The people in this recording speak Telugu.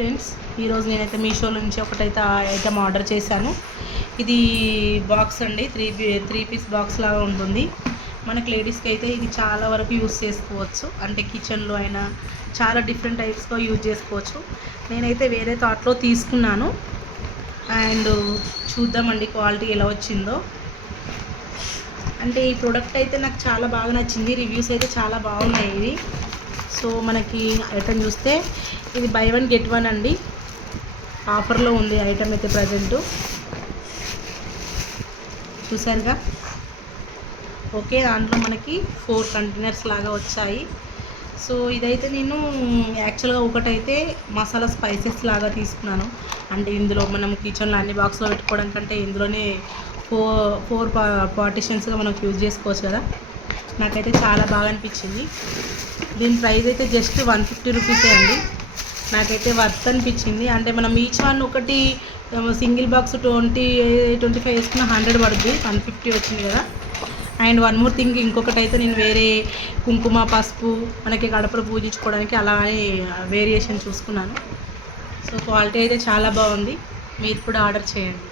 ఫ్రెండ్స్, ఈరోజు నేనైతే మీషో నుంచి ఒకటైతే ఐటమ్ ఆర్డర్ చేశాను. ఇది బాక్స్ అండి, త్రీ పీస్ బాక్స్ లాగా ఉంటుంది. మనకు లేడీస్కి అయితే ఇది చాలా వరకు యూస్ చేసుకోవచ్చు. అంటే కిచెన్లో అయినా చాలా డిఫరెంట్ టైప్స్గా యూజ్ చేసుకోవచ్చు. నేనైతే వేరే థాట్లో తీసుకున్నాను. అండ్ చూద్దామండి క్వాలిటీ ఎలా వచ్చిందో. అంటే ఈ ప్రోడక్ట్ అయితే నాకు చాలా బాగా నచ్చింది. రివ్యూస్ అయితే చాలా బాగున్నాయి ఇవి. సో మనకి ఐటమ్ చూస్తే ఇది బై వన్ గెట్ వన్ అండి, ఆఫర్లో ఉంది ఐటమ్ అయితే ప్రజెంట్. చూసారుగా. ఓకే, దాంట్లో మనకి 4 కంటైనర్స్ లాగా వచ్చాయి. సో ఇదైతే నేను యాక్చువల్గా ఒకటైతే మసాలా స్పైసెస్ లాగా తీసుకున్నాను. అంటే ఇందులో మనం కిచెన్లో అన్ని బాక్స్లో పెట్టుకోవడం కంటే ఇందులోనే ఫోర్ పార్టిషన్స్గా మనం యూజ్ చేసుకోవచ్చు కదా. నాకైతే చాలా బాగా అనిపించింది. దీని ప్రైస్ అయితే జస్ట్ 150 రూపీసే అండి. నాకైతే వర్త్ అనిపించింది. అంటే మనం ఈచ్ వన్ ఒకటి సింగిల్ బాక్స్ 25 వేసుకున్న 100 పడుద్ది, 150 వచ్చింది కదా. అండ్ వన్ మోర్ థింగ్, ఇంకొకటి అయితే నేను వేరే కుంకుమ పసుపు మనకి గడపలు పూజించుకోవడానికి అలా అని వేరియేషన్ చూసుకున్నాను. సో క్వాలిటీ అయితే చాలా బాగుంది. మీరు కూడా ఆర్డర్ చేయండి.